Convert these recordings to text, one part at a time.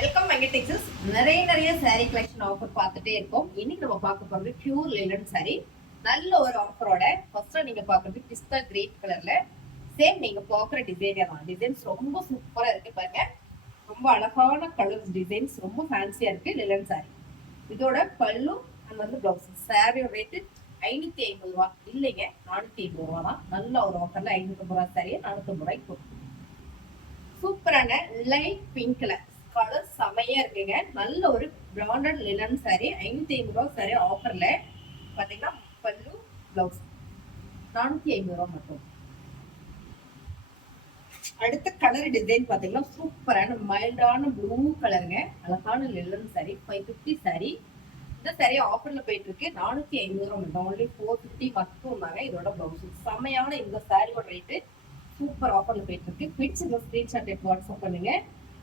Welcome மெகட் Texas நிறைய நிறைய saree collection offer பார்த்துட்டே இருக்கோம். இன்னைக்கு நம்ம பார்க்க போறது பியூர் லினன் சாரி நல்ல ஒரு ஆஃபரோட ஃபர்ஸ்ட் நீங்க பாக்குறது பிஸ்தா கிரீன் கலர்ல சேம் நீங்க பாக்குற டிசைனே தான். டிசைன்ஸ் ரொம்ப சூப்பரா இருக்கு பாருங்க. ரொம்ப அழகான கலர்ஸ் டிசைன்ஸ் ரொம்ப ஃபேன்சியா இருக்கு லிலன் saree. இதோட பல்லு அண்ட் வந்து பிளவுஸ் சாரியோட ரேட்டு ஐநூத்தி ஐம்பது ரூபா. இல்லைங்க நானூத்தி ஐம்பது ரூபா தான். நல்ல ஒரு ஆஃபர்ல ஐநூத்தி ரூபா சாரியை நானூத்தி ரூபாய்க்கு சூப்பரான லைட் பிங்க் கலர் கலர் செமையா இருக்குங்க. நல்ல ஒரு பிராண்டட் லினன் சாரி ஐநூத்தி ஐம்பது ரூபா சாரி ஆஃபர்ல பாத்தீங்கன்னா பல்லு பிளவுஸ் நானூத்தி ஐம்பது ரூபா மட்டும். அடுத்த கலர் டிசைன் பாத்தீங்கன்னா சூப்பரான மைல்டான ப்ளூ கலருங்க அழகான linen sari five fifty sari இந்த saree ஆஃபர்ல போயிட்டு இருக்கு நானூத்தி ஐம்பது ரூபா மட்டும். ஒன்லி ஃபோர் ஃபிஃப்டி மட்டும் தாங்க இதோட பிளவுஸ் செமையான இந்த சாரியோட ரேட்டு சூப்பர் ஆஃபர்ல போயிட்டு இருக்கு பிடிச்சிருந்த ஸ்கிரீன்ஷாட் வாட்ஸ்அப் பண்ணுங்க.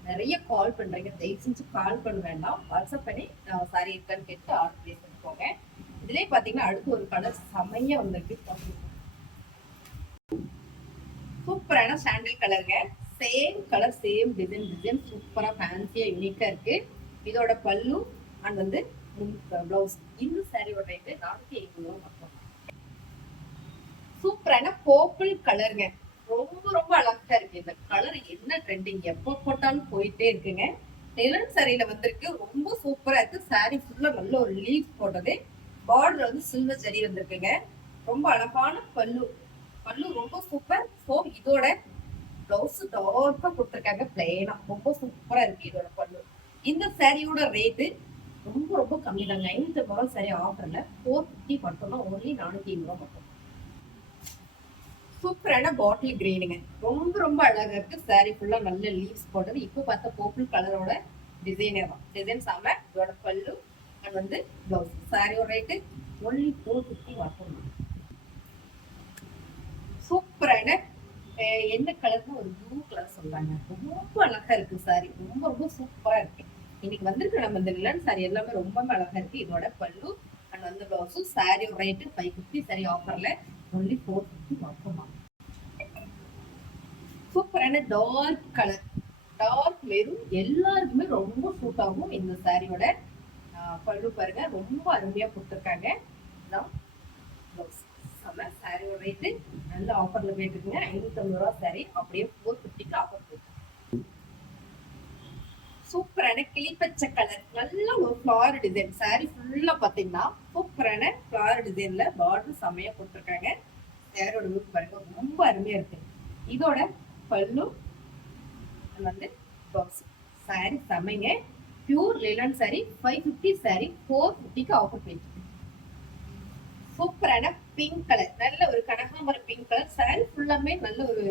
நிறைய கால் பண்றீங்க. தயவு செஞ்சு கால் பண்ண வேண்டாம். வாட்ஸ்அப் பண்ணி நான் சாரி இருக்கான்னு கேட்டு ஆர்டர் பிளேஸ் பண்ணிக்கோங்க இதுலயே பாத்தீங்கன்னா அடுத்து ஒரு கலர் செமையா வந்திருக்கு சூப்பரான சாண்டில் கலருங்க same colour same design design சூப்பரா ஃபேன்சியா யூனிக்கா இருக்கு. இதோட பல்லு அண்ட் வந்து பிளவுஸ் இந்த சாரியோட ரேட்டு நானூத்தி ஐம்பது ரூபா மட்டும் சூப்பரான பர்பிள் கலருங்க ரொம்ப ரொம்ப அழகா இருக்கு. இந்த கலர் என்ன ட்ரெண்டிங் எப்போ போட்டாலும் போயிட்டே இருக்குங்க. நிலன் சாரியில வந்திருக்கு. ரொம்ப சூப்பரா இருக்கு. சாரி ஃபுல்லா நல்ல ஒரு லீஃப் போட்டது. பார்டர் வந்து சில்வர் ஜரி வந்திருக்குங்க. ரொம்ப அழகான பல்லு. பல்லு ரொம்ப சூப்பர் ஸோ இதோட பிளவுஸ் டார்க்கா கொடுத்துருக்காங்க. பிளெயினா ரொம்ப சூப்பரா இருக்கு இதோட பல்லு. இந்த சாரியோட ரேட்டு ரொம்ப ரொம்ப கம்மி தாங்க. ஐநூத்தி ஐம்பது ரூபா சரி ஆஃபர்ல ஃபோர் ஃபிஃப்டி மட்டும் தான் ஒன்லி நானூத்தி ஐம்பது ரூபா மட்டும். சூப்பரான பாட்டில் கிரீனுங்க. ரொம்ப ரொம்ப அழகா இருக்கு. சாரி ஃபுல்லாக நல்ல லீவ்ஸ் போட்டது. இப்போ பார்த்தா பர்பிள் கலரோட டிசைனே தான் டிசைன் சாம இதோட பல்லு அண்ட் வந்து ப்ளவுஸ் சாரியோட ரேட்டு ஒன்லி ஃபோர் ஃபிஃப்டி மட்டும். சூப்பரான என்ன கலர்னு ஒரு ப்ளூ கலர் சொல்றாங்க. ரொம்ப அழகா இருக்கு சாரி ரொம்ப ரொம்ப சூப்பரா இருக்கு. இன்னைக்கு வந்திருக்கு நம்ம இந்த நிலன் சாரி எல்லாமே ரொம்ப அழகா இருக்கு. இதோட பல்லு அண்ட் வந்து பிளவுஸும் sari rate five fifty sari ஆஃபர்ல ஒன்லி ஃபோர் ஃபிஃப்டி மட்டுமா சூப்பரான டார்க் கலர் டார்க் மெரூன் எல்லாருக்குமே ரொம்ப சூட் ஆகும் இந்த சாரியோட பல்லு பாருங்க ரொம்ப அருமையா கொடுத்துருக்காங்க. இதான் செம்ம சாரியோட ரேட்டு நல்ல ஆஃபர்ல போயிட்டு இருக்குங்க ஐநூத்தம்பது ரூபா சாரி அப்படியே ஃபோர் ஃபிஃப்டிக்கு ஆஃபர் போயிட்டு சூப்பரான கிளிப்பச்சை கலர் நல்ல ஒரு ஃபிளவர் டிசைன் சாரி ஃபுல்லா பாத்தீங்கன்னா சூப்பரான ஃபிளவர் டிசைன்ல பார்டர் செமையா கொடுத்துருக்காங்க. சாரியோட லுக் பாருங்க ரொம்ப அருமையா இருக்கு. இதோட பல்லு வந்து blouse sari செமைங்க pure linen sari five fifty sari four ஃபிஃப்டிக்கு ஆஃபர் போயிட்டு சூப்பரான பிங்க் கலர் நல்ல ஒரு கனகாமரம் பிங்க் கலர் சாரி ஃபுல்லாமே நல்ல ஒரு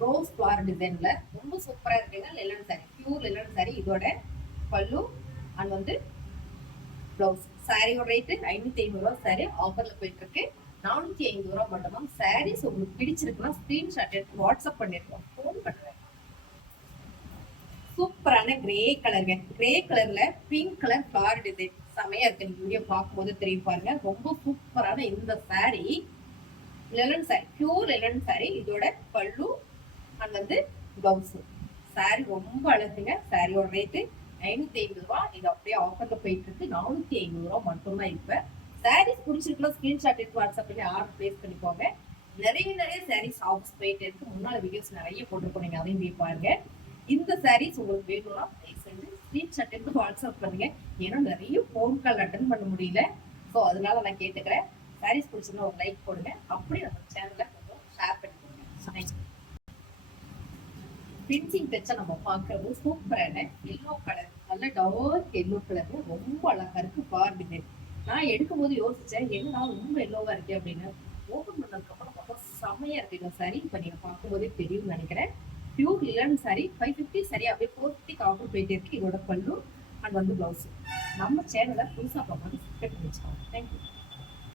ரோஸ் ஃபிளார் டிசைன்ல ரொம்ப சூப்பரா இருக்குங்க linen sari pure linen sari இதோட பல்லு அண்ட் வந்து பிளவுஸ் சாரியோட ரேட்டு ஐநூத்தி ஐம்பது ரூபா சாரி ஆஃபர்ல போயிட்டு இருக்கு. நானூத்தி ஐம்பது ரூபா மட்டும் சாரீஸ் உங்களுக்கு பிடிச்சிருக்குன்னா ஸ்கிரீன்ஷாட் எடுத்து வாட்ஸ்அப் பண்ணிருக்கோம் ஃபோன் பண்ணுவேன் சூப்பரான கிரே கலருங்க கிரே கலர்ல பிங்க் கலர் ஃபிளார் டிசைன் செமையா இருக்கு. நீங்க வீடியோ பார்க்கும்போது தெரியும் பாருங்க. ரொம்ப சூப்பரான இந்த sari linen sari pure linen sari இதோட பல்லு அண்ட் வந்து பிளவுஸ் சாரி ரொம்ப அழகுங்க. சாரியோட ரேட்டு ஐநூத்தி ஐம்பது ரூபா. இது அப்படியே ஆஃபர்ல போயிட்டு இருக்கு. நானூத்தி ஐம்பது ரூபா மட்டும்தான் இப்ப சாரீஸ் பிடிச்சிருக்கலாம் ஸ்கிரீன்ஷாட் எடுத்து வாட்ஸ்அப் பண்ணி ஆர்டர் பிளேஸ் பண்ணிக்கோங்க. நிறைய நிறைய சாரீஸ் ஆஃபர்ஸ் போயிட்டு இருக்கு. முன்னாள் வீடியோஸ் நிறைய போட்டிருக்கோம். நீங்க அதையும் போய் பாருங்க. இந்த சாரீஸ் உங்களுக்கு வேணும்னா தயவு செஞ்சு ஸ்கிரீன்ஷாட் எடுத்து வாட்ஸ்அப் பண்ணுங்க. ஏன்னா நிறைய ஃபோன் கால் அட்டன் பண்ண முடியல. ஸோ அதனால நான் கேட்டுக்கிறேன். சாரீஸ் பிடிச்சிருந்தா ஒரு லைக் போடுங்க. அப்படி நம்ம சேனலை கொஞ்சம் ஷேர் பண்ணிக்கோங்க. பின்சிங் தைச்சா நம்ம பார்க்கறது சூப்பரான எல்லோ கலர் நல்ல டார்க் எல்லோ கலர் ரொம்ப அழகா இருக்கு. பார் நான் எடுக்கும்போது யோசிச்சேன் என்னடா ரொம்ப எல்லோவா இருக்கு அப்படின்னு. ஓபன் பண்ணதுக்கு அப்புறம் பார்த்தா செமையா இருக்கு. இந்த சரி இப்ப நீங்க பார்க்கும்போதே தெரியும்னு நினைக்கிறேன். Pure linen saree five fifty சரி அப்படியே ஃபோர் ஃபிஃப்டிக்கு ஆஃபர் போயிட்டே இருக்கு. இதோட பல்லு அண்ட் வந்து பிளவுஸ் நம்ம சேனலை புதுசாக பார்க்கணும் சப்ஸ்கிரைப் பண்ணி வச்சுக்கோங்க தேங்க்யூ